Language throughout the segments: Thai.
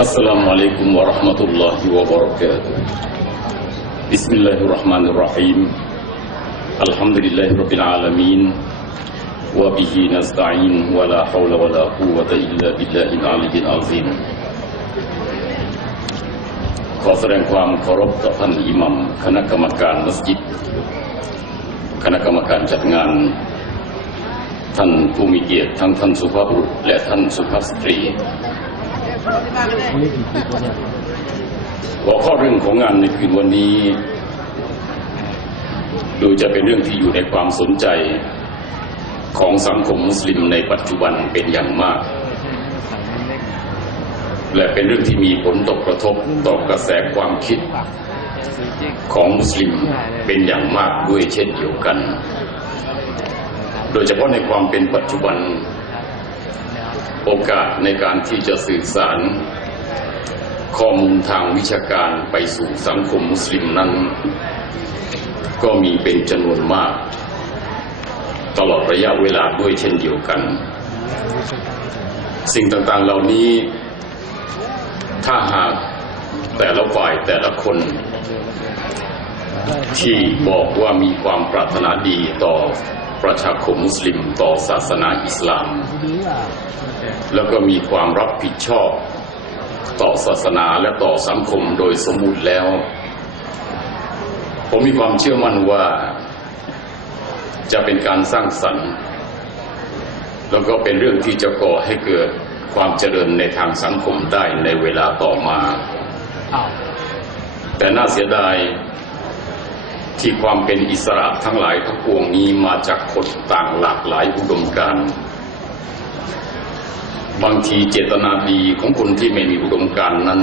السلام عليكم ورحمة الله وبركاته بسم الله الرحمن الرحيم الحمد لله رب العالمين وبه نستعين ولا حول ولا قوة إلا بالله العلي العظيم ขอแสดงความเคารพต่อท่านอิหมัมคณะกรรมการมัสยิด คณะกรรมการจัดงาน ท่านผู้มีเกียรติทั้งท่านสุภาพบุรุษและท่านสุภาพสตรี หัวข้อเรื่องของงานในคืนวันนี้ ดูจะเป็นเรื่องที่อยู่ในความสนใจของสังคมมุสลิมในปัจจุบันเป็นอย่างมาก และเป็นเรื่องที่มีผลตกกระทบต่อกระแสความคิดของมุสลิมเป็นอย่างมากด้วยเช่นเดียวกัน โดยเฉพาะในความเป็นปัจจุบัน โอกาสในการที่จะสื่อสาร ข้อมูลทางวิชาการไปสู่สังคมมุสลิมนั้น ก็มีเป็นจำนวนมาก ตลอดระยะเวลาด้วยเช่นเดียวกัน สิ่งต่างๆเหล่านี้ ถ้าหากแต่ละฝ่ายแต่ละคน ที่บอกว่ามีความปรารถนาดีต่อประชาคมมุสลิมต่อศาสนาอิสลาม แล้วก็มีความรับผิดชอบ ต่อศาสนาและต่อสังคมโดยสมบูรณ์แล้ว ผมมีความเชื่อมั่นว่า จะเป็นการสร้างสรรค์ แล้วก็เป็นเรื่องที่จะก่อให้เกิดความเจริญในทางสังคมได้ในเวลาต่อมา แต่น่าเสียดายที่ความเป็นอิสระทั้งหลายทั้งปวงนี้มาจากคนต่างหลากหลายอุดมการณ์ บางทีเจตนาดีของคนที่ไม่มีอุดมการณ์นั้น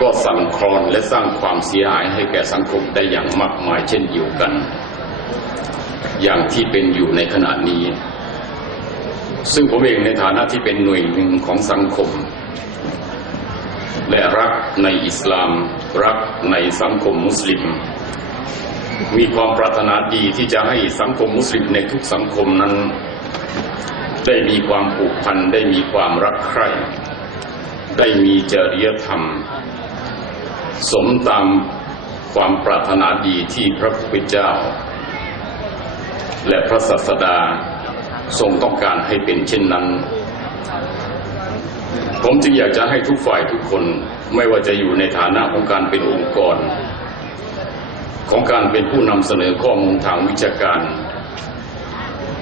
ก็สั่นคลอนและสร้างความเสียหายให้แก่สังคมได้อย่างมากมายเช่นเดียวกัน อย่างที่เป็นอยู่ในขณะนี้ ซึ่งผมเองในฐานะที่เป็นหน่วยหนึ่งของสังคม และรักในอิสลาม รักในสังคมมุสลิมมีความปรารถนาดีที่จะให้สังคมมุสลิมในทุกสังคมนั้น ได้มีความผูกพันได้มีความรักใคร่ ได้มีจริยธรรม สมตามความปรารถนาดีที่พระพุทธเจ้า และพระศาสดาทรงต้องการให้เป็นเช่นนั้น ผมจึงอยากจะให้ทุกฝ่ายทุกคนไม่ว่าจะอยู่ในฐานะของการเป็นองค์กร ของการเป็นผู้นำเสนอข้อมูลทางวิชาการ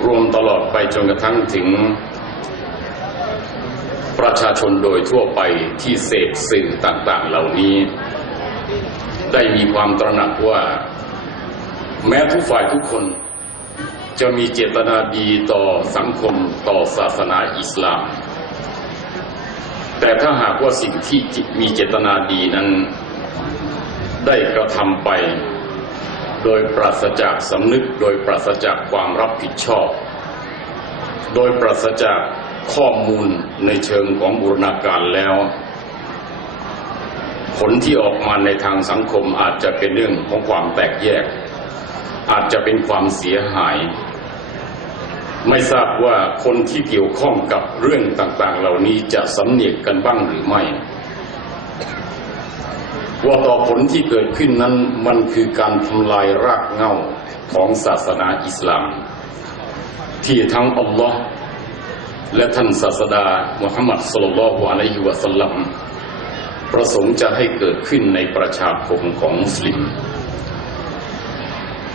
รวมตลอดไปจนกระทั่งถึง ประชาชนโดยทั่วไปที่เสพสื่อต่าง ๆ เหล่านี้ ได้มีความตระหนักว่า แม้ทุกฝ่ายทุกคนจะมีเจตนาดีต่อสังคมต่อศาสนาอิสลาม แต่ถ้าหากว่าสิ่งที่มีเจตนาดีนั้น ได้กระทำไป โดยปราศจากสำนึก โดยปราศจากความรับผิดชอบ โดยปราศจากข้อมูลในเชิงของบูรณาการแล้ว ผลที่ออกมาในทางสังคมอาจจะเป็นเรื่องของความแตกแยก อาจจะเป็นความเสียหาย ไม่ทราบว่าคนที่เกี่ยวข้องกับเรื่องต่างๆ เหล่านี้จะสำเนียกกันบ้างหรือไม่ ว่าต่อผลที่เกิดขึ้นนั้นมันคือการทำลายรากเหง้าของศาสนาอิสลาม ที่ทั้งอัลลอฮ์และท่านศาสดามุฮัมมัดสุลลัลฮุอะลัยฮิวะสัลลัมประสงค์จะให้เกิดขึ้นในประชาคมของมุสลิม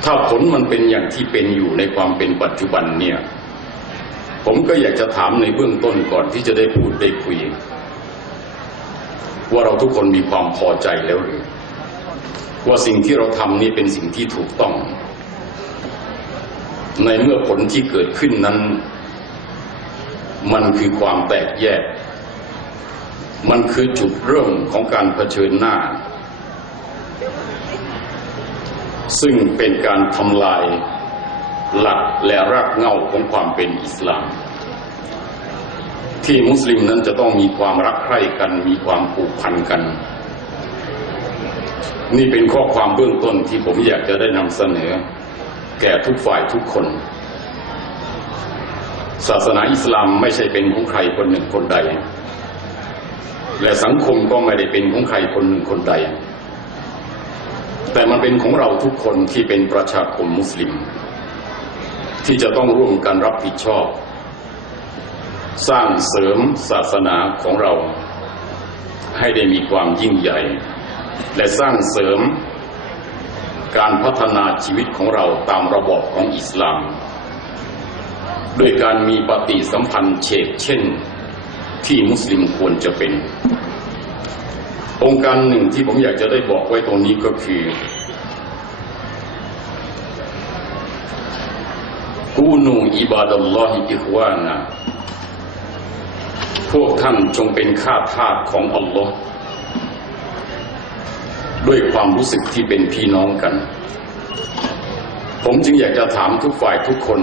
ถ้าผลมันเป็นอย่างที่เป็นอยู่ในความเป็นปัจจุบันเนี่ย ผมก็อยากจะถามในเบื้องต้นก่อนที่จะได้พูดได้คุย ว่าเราทุกคนมีความพอใจแล้วหรือ ว่าสิ่งที่เราทำนี่เป็นสิ่งที่ถูกต้อง ในเมื่อผลที่เกิดขึ้นนั้น มันคือความแตกแยก มันคือจุดเริ่มของการเผชิญหน้า ซึ่งเป็นการทำลายหลักและรากเหง้าของความเป็นอิสลาม ที่มุสลิมนั้นจะต้องมีความรักใคร่กัน มีความผูกพันกัน นี่เป็นข้อความเบื้องต้นที่ผมอยากจะได้นำเสนอ แก่ทุกฝ่ายทุกคน ศาสนาอิสลามไม่ใช่เป็นของใครคนหนึ่งคนใด และสังคมก็ไม่ได้เป็นของใครคนหนึ่งคนใด แต่มันเป็นของเราทุกคนที่เป็นประชาคมมุสลิม ที่จะต้องร่วมกันรับผิดชอบ สร้างเสริมศาสนาของเรา ให้ได้มีความยิ่งใหญ่ และสร้างเสริมการพัฒนาชีวิตของเราตามระบอบของอิสลามด้วยการมีปฏิสัมพันธ์เชกเช่น ที่มุสลิมควรจะเป็น องค์การหนึ่งที่ผมอยากจะได้บอกไว้ตรงนี้ก็คือกูนูอิบาดัลลอฮิอิฮวานะ พวกท่านจงเป็นข้าทาสของอัลลอฮ์ด้วยความรู้สึกที่เป็นพี่น้องกัน ผมจึงอยากจะถามทุกฝ่ายทุกคน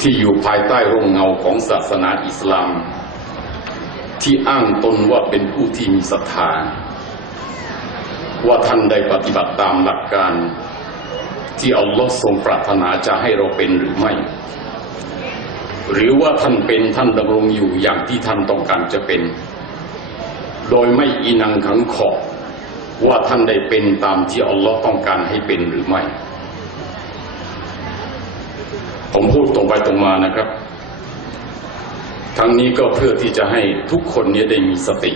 ที่อยู่ภายใต้ร่มเงาของศาสนาอิสลาม ที่อ้างตนว่าเป็นผู้ที่มีศรัทธา ว่าท่านได้ปฏิบัติตามหลักการ ที่อัลลอฮ์ทรงปรารถนาจะให้เราเป็นหรือไม่ หรือว่าท่านเป็นท่านดำรงอยู่อย่างที่ท่านต้องการจะเป็น โดยไม่อีนังขังขอบว่าท่านได้เป็นตามที่อัลลอฮ์ต้องการให้เป็นหรือไม่ ผมพูดตรงไปตรงมานะครับ ทั้งนี้ก็เพื่อที่จะให้ทุกคนนี้ได้มีสติ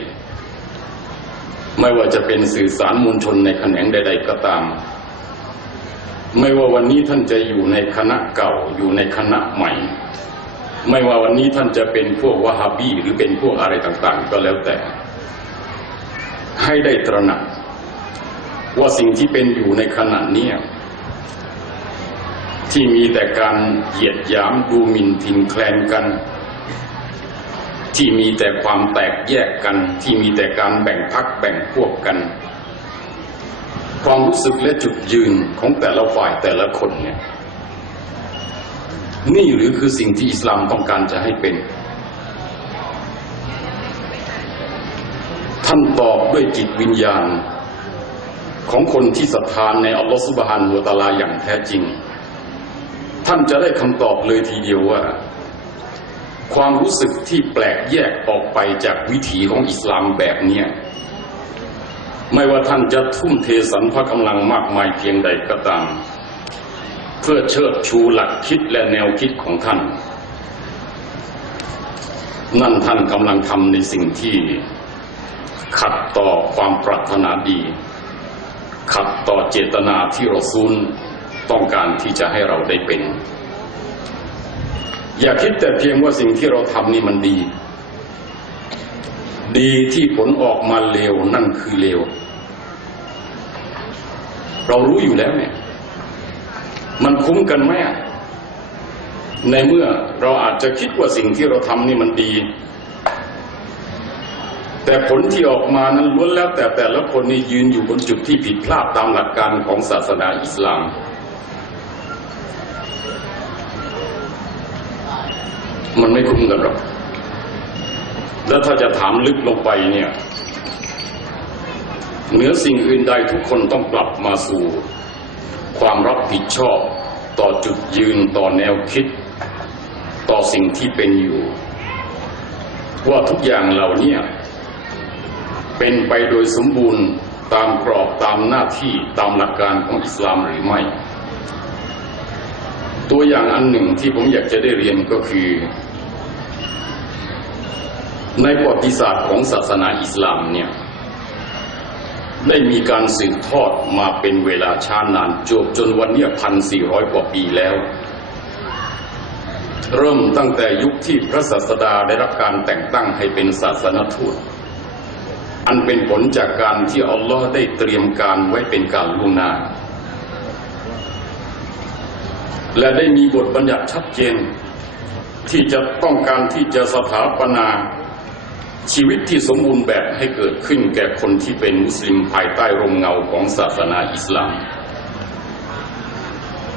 ไม่ว่าจะเป็นสื่อสารมวลชนในแขนงใด ๆ ก็ตาม ไม่ว่าวันนี้ท่านจะอยู่ในคณะเก่าอยู่ในคณะใหม่ ไม่ว่าวันนี้ท่านจะเป็นพวกวะฮาบีหรือเป็นพวกอะไรต่างๆ ก็แล้วแต่ ให้ได้ตระหนัก ว่าสิ่งที่เป็นอยู่ในขณะนี้ที่มีแต่การเหยียดหยามดูหมิ่นทินแคลนกัน ที่มีแต่ความแตกแยกกัน ที่มีแต่การแบ่งพักแบ่งพวกกัน ความรู้สึกและจุดยืนของแต่ละฝ่ายแต่ละคนเนี่ย นี่หรือคือสิ่งที่อิสลามต้องการจะให้เป็น ท่านตอบด้วยจิตวิญญาณ ของคนที่ศรัทธานในอัลลอฮฺสุบฮานุวตาลาอย่างแท้จริง ท่านจะได้คำตอบเลยทีเดียวว่า ความรู้สึกที่แปลกแยกออกไปจากวิถีของอิสลามแบบเนี้ไม่ว่าท่านจะทุ่มเทสรรพกำลังมากมายเพียงใดก็ตาม เพื่อเชิดชูหลักคิดและแนวคิดของท่าน นั่นท่านกำลังทำในสิ่งที่ขัดต่อความปรารถนาดี ขัดต่อเจตนาที่เราซูลต้องการที่จะให้เราได้เป็น อย่าคิดแต่เพียงว่าสิ่งที่เราทำนี่มันดี ดีที่ผลออกมาเลวนั่นคือเลว เรารู้อยู่แล้วเนี่ย มันคุ้มกันไหมในเมื่อเราอาจจะคิดว่าสิ่งที่เราทำนี่มันดี แต่ผลที่ออกมานั้นล้วนแล้วแต่แต่ละคนนี่ยืนอยู่บนจุดที่ผิดพลาดตามหลักการของศาสนาอิสลาม มันไม่คุ้มกันหรอก แล้วถ้าจะถามลึกลงไปเนี่ยเหนือสิ่งอื่นใดทุกคนต้องกลับมาสู่ ความรับผิดชอบต่อจุดยืนต่อแนวคิด ต่อสิ่งที่เป็นอยู่ ว่าทุกอย่างเหล่านี้เป็นไปโดยสมบูรณ์ตามกรอบตามหน้าที่ตามหลักการของอิสลามหรือไม่ ตัวอย่างอันหนึ่งที่ผมอยากจะได้เรียนก็คือ ในประวัติศาสตร์ของศาสนาอิสลามเนี่ย ได้มีการสืบทอดมาเป็นเวลาช้านานจบจนวันนี้พันสี่ร้อยกว่าปีแล้ว เริ่มตั้งแต่ยุคที่พระศาสดาได้รับการแต่งตั้งให้เป็นศาสนทูตอันเป็นผลจากการที่อัลลอฮ์ได้เตรียมการไว้เป็นการล่วงหน้า และได้มีบทบัญญัติชัดเจน ที่จะต้องการที่จะสถาปนา ชีวิตที่สมบูรณ์แบบให้เกิดขึ้นแก่คนที่เป็นมุสลิมภายใต้ร่มเงาของศาสนาอิสลาม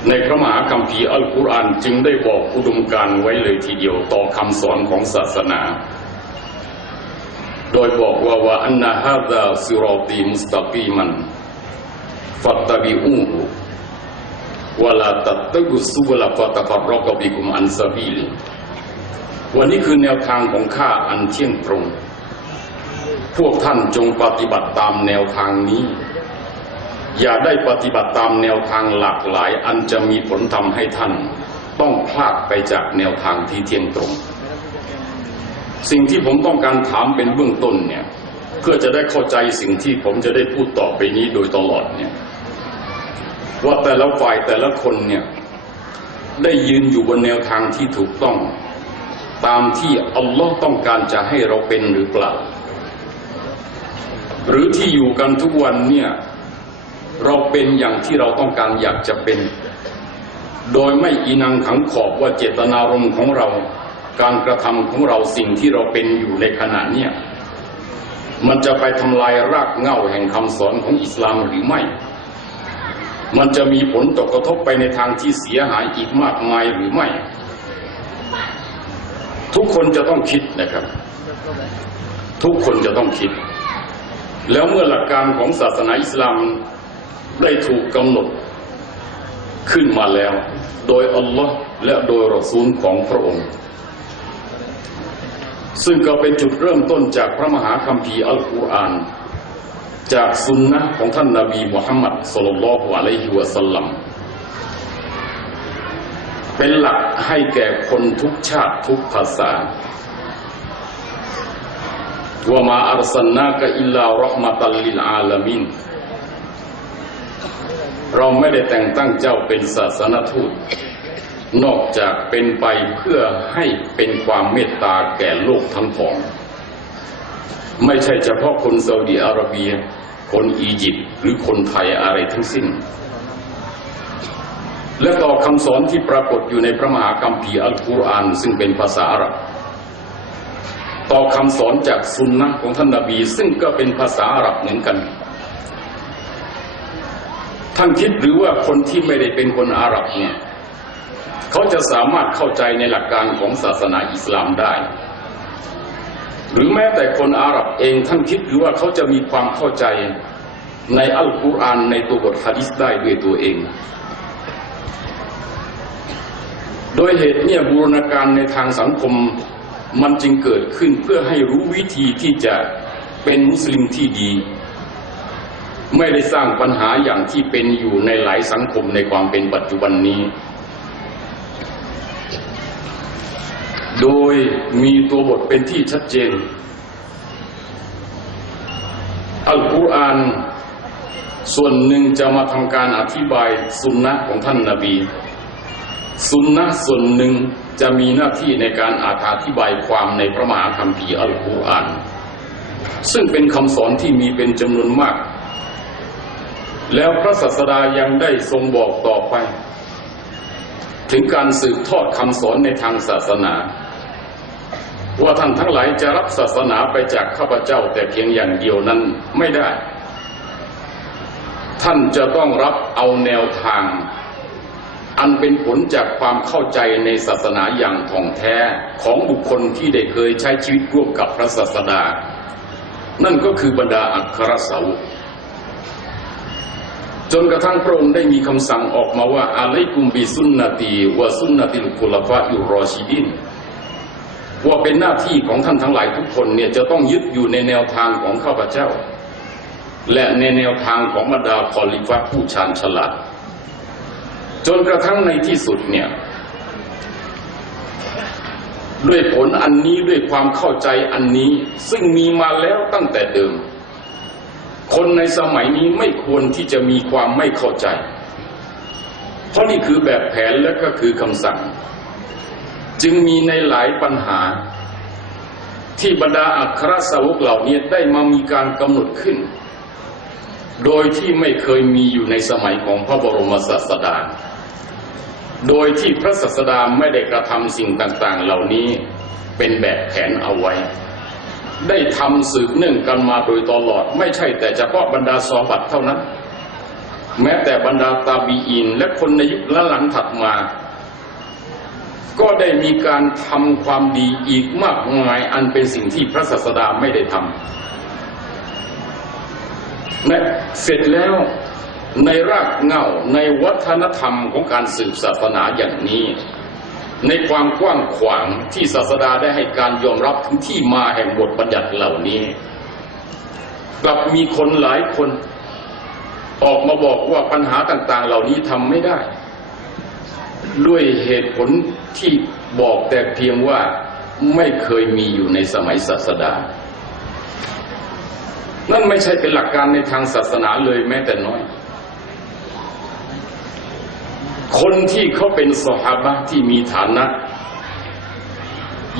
ในพระมหาคัมภีร์อัลกุรอานจึงได้บอกอุดมการไว้เลยทีเดียวต่อคำสอนของศาสนา โดยบอกว่าว่าอันนาฮาดาซิรอตีมุสตากีมัน ฟัตตบิอูฮุวะลาตัตตะกุสุบละฟัตฟัรรอกบิกุมอันซาบิล วันนี้คือแนวทางของข้าอันเที่ยงตรง พวกท่านจงปฏิบัติตามแนวทางนี้ อย่าได้ปฏิบัติตามแนวทางหลากหลาย อันจะมีผลทำให้ท่าน ต้องพลาดไปจากแนวทางที่เที่ยงตรง สิ่งที่ผมต้องการถามเป็นเบื้องต้นเนี่ย เพื่อจะได้เข้าใจสิ่งที่ผมจะได้พูดต่อไปนี้โดยตลอดเนี่ยว่าแต่ละฝ่ายแต่ละคนเนี่ยได้ยืนอยู่บนแนวทางที่ถูกต้อง ตามที่อัลลอฮ์ต้องการจะให้เราเป็นหรือเปล่า หรือที่อยู่กันทุกวันเนี่ยเราเป็นอย่างที่เราต้องการอยากจะเป็น โดยไม่อีนังขังขอบว่าเจตนารมณ์ของเรา การกระทำของเราสิ่งที่เราเป็นอยู่ในขณะเนี้ยมันจะไปทำลายรากเหง้าแห่งคำสอนของอิสลามหรือไม่ มันจะมีผลตกกระทบไปในทางที่เสียหายอีกมากมายหรือไม่ ทุกคนจะต้องคิดนะครับ ทุกคนจะต้องคิด แล้วเมื่อหลักการของศาสนาอิสลามได้ถูกกำหนดขึ้นมาแล้ว โดยอัลลอฮ์และโดยรอซูลของพระองค์ ซึ่งก็เป็นจุดเริ่มต้นจากพระมหาคัมภีร์อัลกุรอาน จากสุนนะของท่านนาบีมุฮัมมัดสุลลัลลอฮุอะลัยฮิวะสัลลัม เป็นหลักให้แก่คนทุกชาติทุกภาษาว่ามาอัลสันนากะอิลลารห์มะตัลลิลอาลามินเราไม่ได้แต่งตั้งเจ้าเป็นศาสนทูต นอกจากเป็นไปเพื่อให้เป็นความเมตตาแก่โลกทั้งผองไม่ใช่เฉพาะคนซาอุดีอาระเบีย คนอียิปต์หรือคนไทยอะไรทั้งสิ้น และต่อคำสอนที่ปรากฏอยู่ในพระมหาคัมภีร์อัลกุรอานซึ่งเป็นภาษาอาหรับต่อคำสอนจากสุนนะของท่านนาบีซึ่งก็เป็นภาษาอาหรับเหมือนกันท่านคิดหรือว่าคนที่ไม่ได้เป็นคนอาหรับเนี่ยเขาจะสามารถเข้าใจในหลักการของศาสนาอิสลามได้ หรือแม้แต่คนอาหรับเองท่านคิดหรือว่าเขาจะมีความเข้าใจในอัลกุรอานในตัวบทฮะดิษได้ด้วยตัวเอง โดยเหตุเนี่ยบูรณาการในทางสังคมมันจึงเกิดขึ้นเพื่อให้รู้วิธีที่จะเป็นมุสลิมที่ดี ไม่ได้สร้างปัญหาอย่างที่เป็นอยู่ในหลายสังคมในความเป็นปัจจุบันนี้ โดยมีตัวบทเป็นที่ชัดเจน อัลกุรอานส่วนหนึ่งจะมาทำการอธิบายสุนนะของท่านนาบี สุนนะส่วนหนึ่งจะมีหน้าที่ในการอธิบายความในพระมหาคัมภีร์อัลกุรอาน ซึ่งเป็นคำสอนที่มีเป็นจำนวนมาก แล้วพระศาสดายังได้ทรงบอกต่อไป ถึงการสืบทอดคำสอนในทางศาสนา ว่าท่านทั้งหลายจะรับศาสนาไปจากข้าพเจ้าแต่เพียงอย่างเดียวนั้นไม่ได้ ท่านจะต้องรับเอาแนวทาง อันเป็นผลจากความเข้าใจในศาสนาอย่างท่องแท้ของบุคคลที่ได้เคยใช้ชีวิตร่วมกับพระศาสดา นั่นก็คือบรรดาอัครสาวกจนกระทั่งพระองค์ได้มีคำสั่งออกมาว่าอาลัยกุมบิสุนนตีวะสุนนติลกุลฟะยุรอชีดินว่าเป็นหน้าที่ของท่านทั้งหลายทุกคนเนี่ยจะต้องยึดอยู่ในแนวทางของข้าพเจ้า และในแนวทางของบรรดาคอลิฟะผู้ชาญฉลาด จนกระทั่งในที่สุดเนี่ย ด้วยผลอันนี้ด้วยความเข้าใจอันนี้ ซึ่งมีมาแล้วตั้งแต่เดิม คนในสมัยนี้ไม่ควรที่จะมีความไม่เข้าใจ เพราะนี่คือแบบแผนและก็คือคำสั่ง จึงมีในหลายปัญหา ที่บรรดาอัครสาวกเหล่านี้ได้มามีการกำหนดขึ้นโดยที่ไม่เคยมีอยู่ในสมัยของพระบรมศาสดา โดยที่พระศาสดาไม่ได้กระทำสิ่งต่างๆ เหล่านี้เป็นแบบแผนเอาไว้ ได้ทำสืบเนื่องกันมาโดยตลอด ไม่ใช่แต่เฉพาะบรรดาซอบัตเท่านั้น แม้แต่บรรดาตาบีอิน และคนในยุคละหลังถัดมา ก็ได้มีการทำความดีอีกมากมายอันเป็นสิ่งที่พระศาสดาไม่ได้ทำและเสร็จแล้ว ในรากเหง้าในวัฒนธรรมของการสืบศาสนาอย่างนี้ ในความกว้างขวางที่ศาสดาได้ให้การยอมรับถึงที่มาแห่งบทบัญญัติเหล่านี้ กลับมีคนหลายคน ออกมาบอกว่าปัญหาต่างๆ เหล่านี้ทำไม่ได้ ด้วยเหตุผลที่บอกแต่เพียงว่าไม่เคยมีอยู่ในสมัยศาสดา นั่นไม่ใช่เป็นหลักการในทางศาสนาเลยแม้แต่น้อย คนที่เขาเป็นสหาบะที่มีฐานะ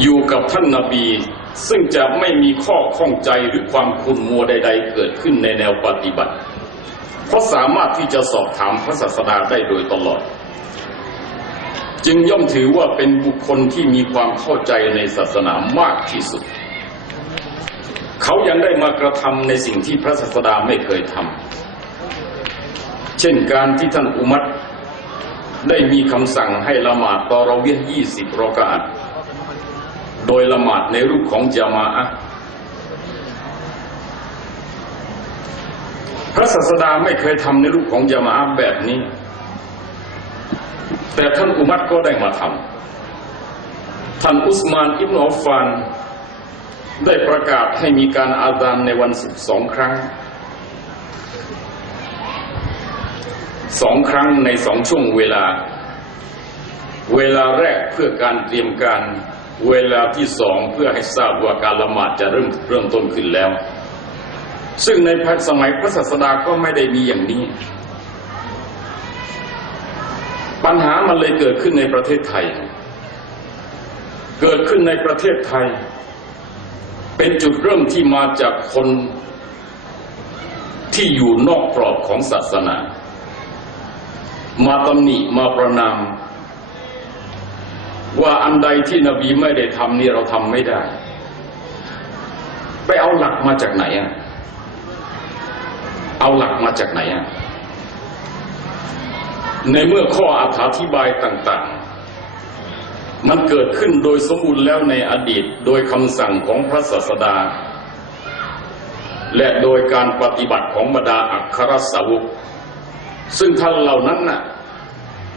อยู่กับท่านนาบี ซึ่งจะไม่มีข้อข้องใจหรือความขุ่นมัวใด ๆ เกิดขึ้นในแนวปฏิบัติเพราะสามารถที่จะสอบถามพระศาสดาได้โดยตลอด จึงย่อมถือว่าเป็นบุคคลที่มีความเข้าใจในศาสนามากที่สุด เขายังได้มากระทำในสิ่งที่พระศาสดาไม่เคยทำเช่นการที่ท่านอุมัต ได้มีคำสั่งให้ละหมาดตอเราเวียยี่สิบรอกาตโดยละหมาดในรูปของจามาอะพระศาสดาไม่เคยทำในรูปของจามาอะแบบนี้ แต่ท่านอุมัตก็ได้มาทำท่านอุสมานอิบนอฟฟานได้ประกาศให้มีการอาซานในวันศุกร์สองครั้ง สองครั้งในสองช่วงเวลา เวลาแรกเพื่อการเตรียมการ เวลาที่สองเพื่อให้ทราบว่าการละหมาดจะเริ่มเริ่มต้นขึ้นแล้ว ซึ่งในสมัยพระศาสดาก็ไม่ได้มีอย่างนี้ ปัญหามันเลยเกิดขึ้นในประเทศไทย เกิดขึ้นในประเทศไทย เป็นจุดเริ่มที่มาจากคนที่อยู่นอกกรอบของศาสนา มาตำหนิมาประนาม ว่าอันใดที่นบีไม่ได้ทำนี่เราทำไม่ได้ ไปเอาหลักมาจากไหนอะเอาหลักมาจากไหนอะในเมื่อข้ออธิบายต่างๆ มันเกิดขึ้นโดยสมบูรณ์แล้วในอดีตโดยคำสั่งของพระศาสดา และโดยการปฏิบัติของบรรดาอัครสาวก ซึ่งท่านเหล่านั้นน่ะ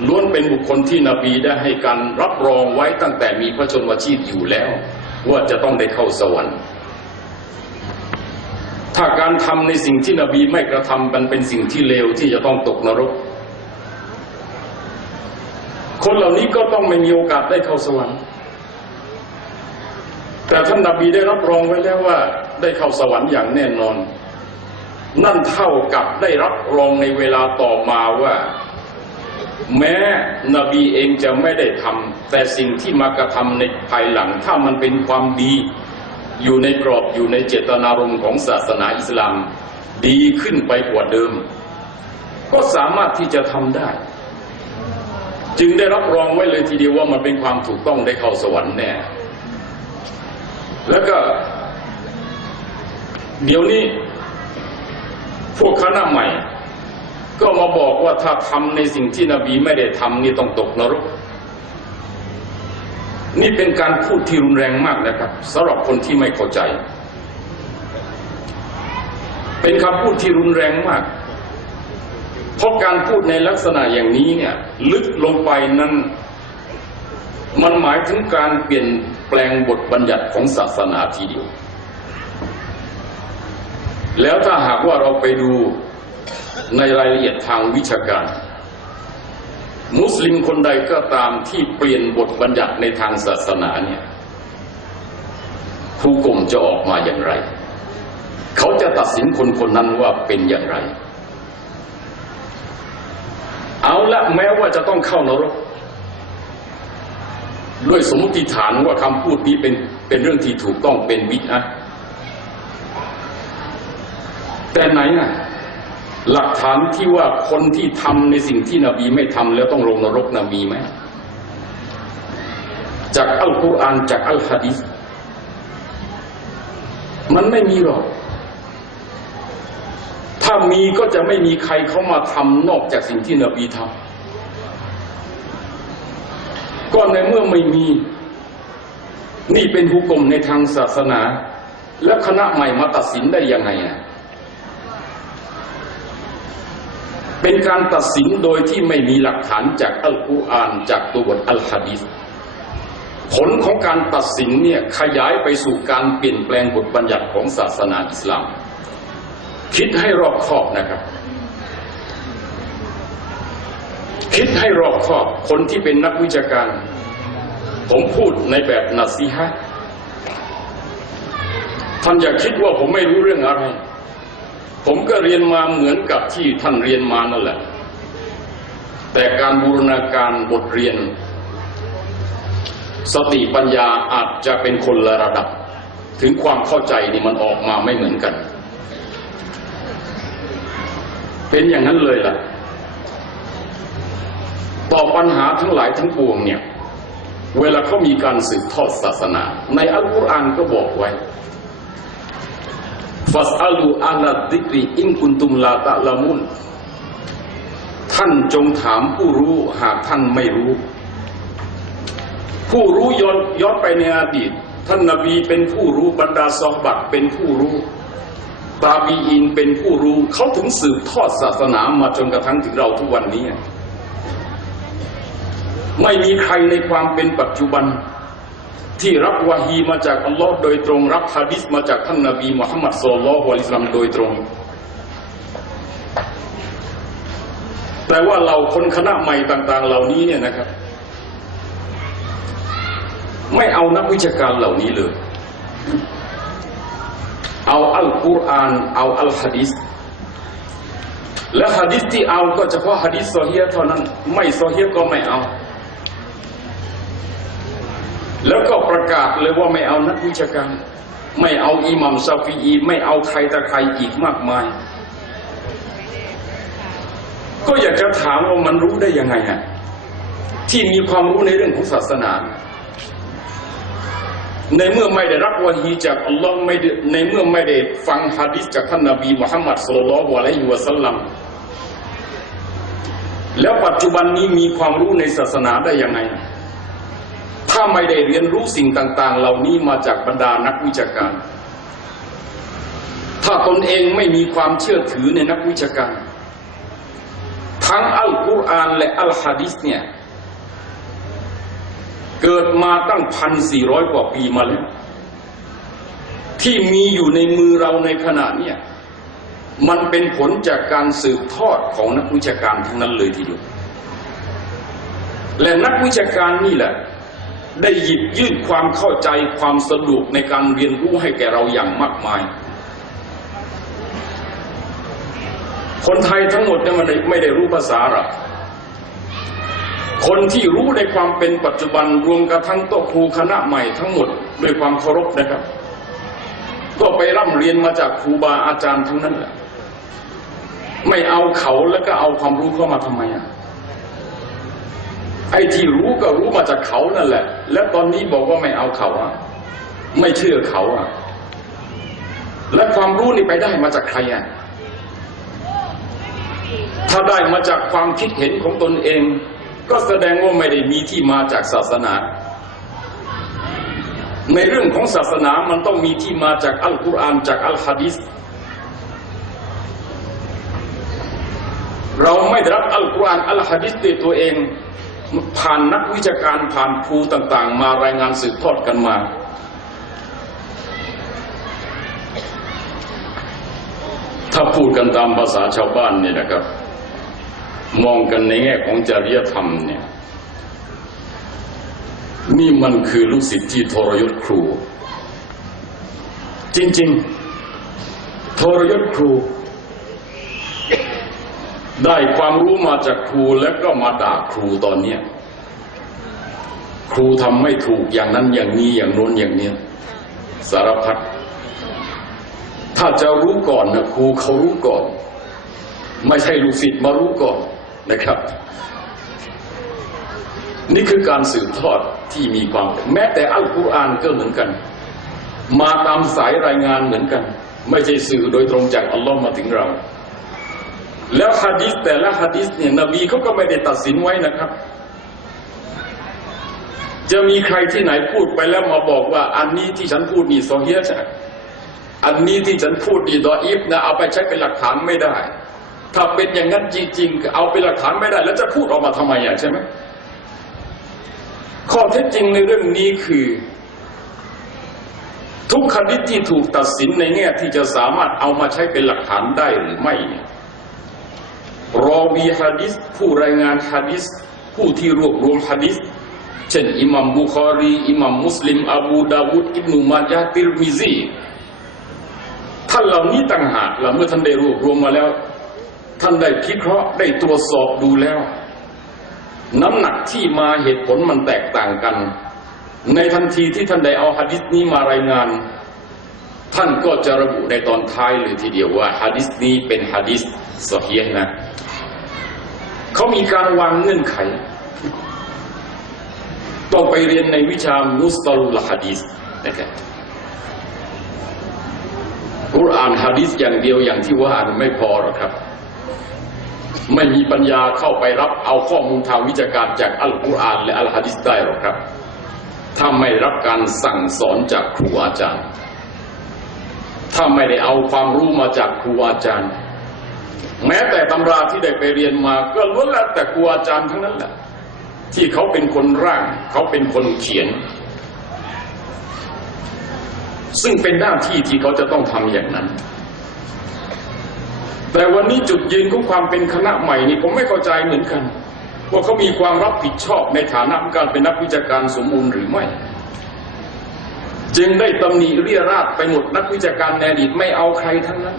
ล้วนเป็นบุคคลที่นบีได้ให้การรับรองไว้ตั้งแต่มีพระชนมชีพอยู่แล้ว ว่าจะต้องได้เข้าสวรรค์ ถ้าการทำในสิ่งที่นบีไม่กระทำมันเป็นสิ่งที่เลวที่จะต้องตกนรก คนเหล่านี้ก็ต้องไม่มีโอกาสได้เข้าสวรรค์แต่ท่านนบีได้รับรองไว้แล้วว่า ได้เข้าสวรรค์อย่างแน่นอน นั่นเท่ากับได้รับรองในเวลาต่อมาว่า แม้นบีเองจะไม่ได้ทำแต่สิ่งที่มากระทำในภายหลัง ถ้ามันเป็นความดี อยู่ในกรอบอยู่ในเจตนารมณ์ของศาสนาอิสลาม ดีขึ้นไปกว่าเดิม ก็สามารถที่จะทำได้ จึงได้รับรองไว้เลยทีเดียวว่ามันเป็นความถูกต้องได้เข้าสวรรค์แน่ แล้วก็ เดี๋ยวนี้ พวกคณะใหม่ ก็มาบอกว่าถ้าทำในสิ่งที่นบีไม่ได้ทำนี่ต้องตกนรก นี่เป็นการพูดที่รุนแรงมากนะครับสำหรับคนที่ไม่เข้าใจ เป็นคำพูดที่รุนแรงมาก เพราะการพูดในลักษณะอย่างนี้เนี่ย ลึกลงไปนั้นมันหมายถึงการเปลี่ยนแปลงบทบัญญัติของศาสนาทีเดียว แล้วถ้าหากว่าเราไปดูในรายละเอียดทางวิชาการ มุสลิมคนใดก็ตามที่เปลี่ยนบทบัญญัติในทางศาสนาเนี่ยผู้กลมจะออกมาอย่างไร เขาจะตัดสินคนคนนั้นว่าเป็นอย่างไร เอาละแม้ว่าจะต้องเข้านรก ด้วยสมมติฐานว่าคำพูดนี้เป็นเป็นเรื่องที่ถูกต้องเป็นวิอะห์ แต่ไหนน่ะหลักฐานที่ว่าคนที่ทำในสิ่งที่นบีไม่ทำแล้วต้องลงนรกนะมีไหมจากอัลกุรอานจากอัลฮะดิษมันไม่มีหรอก ถ้ามีก็จะไม่มีใครเข้ามาทำนอกจากสิ่งที่นบีทำก็ในเมื่อไม่มี นี่เป็นหุกกลมในทางศาสนา แล้วคณะใหม่มาตัดสินได้ยังไงอะ เป็นการตัดสินโดยที่ไม่มีหลักฐานจากอัลกุรอานจากตัวบทอัลฮะดีษผลของการตัดสินเนี่ยขยายไปสู่การเปลี่ยนแปลงบทบัญญัติของศาสนาอิสลาม คิดให้รอบคอบนะครับ คิดให้รอบคอบคนที่เป็นนักวิชาการ ผมพูดในแบบนัซีฮะท่านอย่าคิดว่าผมไม่รู้เรื่องอะไร ผมก็เรียนมาเหมือนกับที่ท่านเรียนมานั่นแหละ แต่การบูรณาการบทเรียน สติปัญญาอาจจะเป็นคนละระดับ ถึงความเข้าใจนี่มันออกมาไม่เหมือนกัน เป็นอย่างนั้นเลยล่ะ ต่อปัญหาทั้งหลายทั้งปวงเนี่ย เวลาเขามีการสืบทอดศาสนา ในอัลกุรอานก็บอกไว้ ฟัสอัลูอาลาดิกรีอินกุนตุมลาตะละมุนท่านจงถามผู้รู้หากท่านไม่รู้ ผู้รู้ย้อนย้อนไปในอดีต ท่านนาบีเป็นผู้รู้บรรดาซอฮบัตเป็นผู้รู้ตาบีอินเป็นผู้รู้เขาถึงสืบทอดศาสนามาจนกระทั่งถึงเราทุกวันนี้ ไม่มีใครในความเป็นปัจจุบัน ที่รับวาฮีมาจากอัลลอฮ์โดยตรง รับฮะดิษมาจากท่านนาบีมุฮัมมัดสุลลัลฮุอะลัยฮิวะซัลลัมโดยตรง แต่ว่าเราคนคณะใหม่ต่าง ๆ เหล่านี้เนี่ยนะครับ ไม่เอานักวิชาการเหล่านี้เลย เอาอัลกุรอานเอาอัลฮะดิษและฮะดิษที่เอาก็เฉพาะฮะดิษซอฮีฮ์เท่านั้น ไม่โซอฮีฮ์ก็ไม่เอา แล้วก็ประกาศเลยว่าไม่เอานักวิชาการ ไม่เอาอิหมัมซาฟีอีไม่เอาใครตะใครอีกมากมาย ก็อยากจะถามว่ามันรู้ได้ยังไงฮะที่มีความรู้ในเรื่องของศาสนา ในเมื่อไม่ได้รับวะฮีจากอัลลอฮ์ไม่ในเมื่อไม่ได้ฟังฮะดิษจากท่านนบีมุฮัมมัดสุลลัลลอฮุอะลัยฮิวะสัลลัมแล้วปัจจุบันนี้มีความรู้ในศาสนาได้ยังไง ถ้าไม่ได้เรียนรู้สิ่งต่าง ๆ เหล่านี้มาจากบรรดานักวิชาการ ถ้าตนเองไม่มีความเชื่อถือในนักวิชาการ ทั้งอัลกุรอานและอัลฮะดิษเนี่ย เกิดมาตั้งพันสี่ร้อยกว่าปีมาแล้ว ที่มีอยู่ในมือเราในขณะเนี้ยมันเป็นผลจากการสืบทอดของนักวิชาการทั้งนั้นเลยทีเดียว และนักวิชาการนี่แหละ ได้หยิบยื่นความเข้าใจความสะดวกในการเรียนรู้ให้แก่เราอย่างมากมาย คนไทยทั้งหมดเนี่ยมันไม่ได้รู้ภาษาหรับคนที่รู้ในความเป็นปัจจุบันรวมกระทั่งโต๊ะครูคณะใหม่ทั้งหมดด้วยความเคารพนะครับ ก็ไปร่ำเรียนมาจากครูบาอาจารย์ทั้งนั้นแหละไม่เอาเขาแล้วก็เอาความรู้เข้ามาทำไมอะ ไอ้ที่รู้ก็รู้มาจากเขานั่นแหละ แล้วตอนนี้บอกว่าไม่เอาเขาอะ ไม่เชื่อเขาอะ และความรู้นี่ไปได้มาจากใครอะ ถ้าได้มาจากความคิดเห็นของตนเอง ก็แสดงว่าไม่ได้มีที่มาจากศาสนา ในเรื่องของศาสนามันต้องมีที่มาจากอัลกุรอานจากอัลฮะดิษเราไม่ได้รับอัลกุรอานอัลฮะดิษด้วยตัวเอง ผ่านนักวิชาการผ่านครูต่างๆ มารายงานสืบทอดกันมา ถ้าพูดกันตามภาษาชาวบ้านเนี่ยนะครับ มองกันในแง่ของจริยธรรมเนี่ย นี่มันคือลูกศิษย์ที่ทรยศครู จริง ๆ ทรยศครู ได้ความรู้มาจากครูแล้วก็มาด่าครูตอนเนี้ยครูทำไม่ถูกอย่างนั้นอย่างนี้อย่างโน้นอย่างเนี้ยสารพัดถ้าจะรู้ก่อนนะครูเขารู้ก่อน ไม่ใช่ลูกศิษย์มารู้ก่อนนะครับ นี่คือการสืบทอดที่มีความ แม้แต่อัลกุรอานก็เหมือนกัน มาตามสายรายงานเหมือนกัน ไม่ใช่สื่อโดยตรงจากอัลลอฮ์มาถึงเรา แล้วฮะดิษแต่ละฮะดิษเนี่ยนบีเขาก็ไม่ได้ตัดสินไว้นะครับ จะมีใครที่ไหนพูดไปแล้วมาบอกว่า อันนี้ที่ฉันพูดนี่ซอเฮียใช่อันนี้ที่ฉันพูดนี่ดออีฟนะเอาไปใช้เป็นหลักฐานไม่ได้ ถ้าเป็นอย่างนั้นจริงๆเอาเป็นหลักฐานไม่ได้ แล้วจะพูดออกมาทำไมอะใช่ไหมข้อเท็จจริงในเรื่องนี้คือ ทุกคดีที่ถูกตัดสินในแง่ที่จะสามารถเอามาใช้เป็นหลักฐานได้หรือไม่เนี่ย รอวีฮะดิษผู้รายงานฮะดิษผู้ที่รวบรวมฮะดิษเช่นอิหมัมบุคอรีอิหมัมมุสลิม อบูดาวุดอิบนุมาจาติรมิซีท่านเหล่านี้ต่างหากละเมื่อท่านได้รวบรวมมาแล้ว ท่านได้พิเคราะห์ได้ตรวจสอบดูแล้ว น้ำหนักที่มาเหตุผลมันแตกต่างกัน ในทันทีที่ท่านได้เอาฮะดิษนี้มารายงาน ท่านก็จะระบุในตอนท้ายเลยทีเดียวว่าฮะดิษนี้เป็นฮะดิษสเฮียนะ เขามีการวางเงื่อนไข ต้องไปเรียนในวิชามุสตาลุลฮะดิษนะครับกุรอานฮะดิษอย่างเดียวอย่างที่ว่าไม่พอหรอกครับ ไม่มีปัญญาเข้าไปรับเอาข้อมูลทางวิชาการจากอัลกุรอานและอัลฮะดิษได้หรอกครับ ถ้าไม่รับการสั่งสอนจากครูอาจารย์ ถ้าไม่ได้เอาความรู้มาจากครูอาจารย์ แม้แต่ตำราที่ได้ไปเรียนมาก็ล้วนแล้วแต่ครูอาจารย์ทั้งนั้นแหละที่เขาเป็นคนร่าง เขาเป็นคนเขียน ซึ่งเป็นหน้าที่ที่เขาจะต้องทำอย่างนั้น แต่วันนี้จุดยืนของความเป็นคณะใหม่นี่ผมไม่เข้าใจเหมือนกัน ว่าเขามีความรับผิดชอบในฐานะของการเป็นนักวิชาการสมบูรณ์หรือไม่ จึงได้ตำหนิเรียราดไปหมดนักวิชาการในอดีตไม่เอาใครทั้งนั้น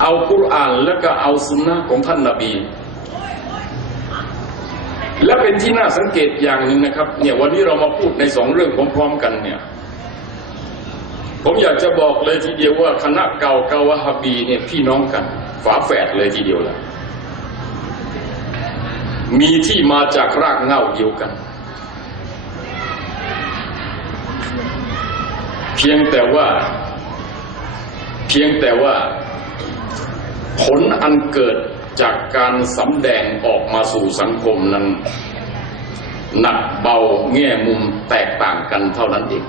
เอากุรอานแล้วก็เอาสุนนะของท่านนาบี และเป็นที่น่าสังเกตอย่างหนึ่งนะครับ เนี่ยวันนี้เรามาพูดในสองเรื่องพร้อมๆกันเนี่ย ผมอยากจะบอกเลยทีเดียวว่าคณะเก่าเกาวะฮาบีเนี่ยพี่น้องกัน ฝาแฝดเลยทีเดียวแหละมีที่มาจากรากเหง้าเดียวกัน เพียงแต่ว่า เพียงแต่ว่า ผลอันเกิดจากการสำแดงออกมาสู่สังคมนั้น หนักเบาแง่มุมแตกต่างกันเท่านั้นเอง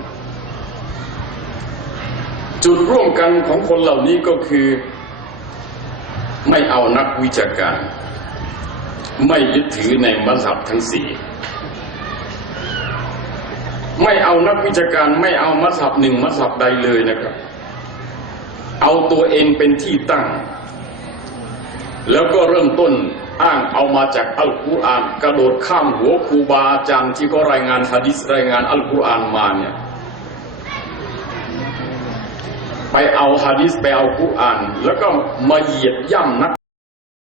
จุดร่วมกันของคนเหล่านี้ก็คือ ไม่เอานักวิชาการ ไม่ยึดถือในมัสยิดทั้งสี่ไม่เอานักวิชาการไม่เอามัสยิดหนึ่งมัสยิดใดเลยนะครับ เอาตัวเองเป็นที่ตั้ง แล้วก็เริ่มต้นอ้างเอามาจากอัลกุรอานกระโดดข้ามหัวครูบาอาจารย์ที่เขารายงานฮะดิษรายงานอัลกุรอานมาเนี่ยไปเอาฮะดิษไปเอากุรอาน แล้วก็มาเหยียดย่ำนัก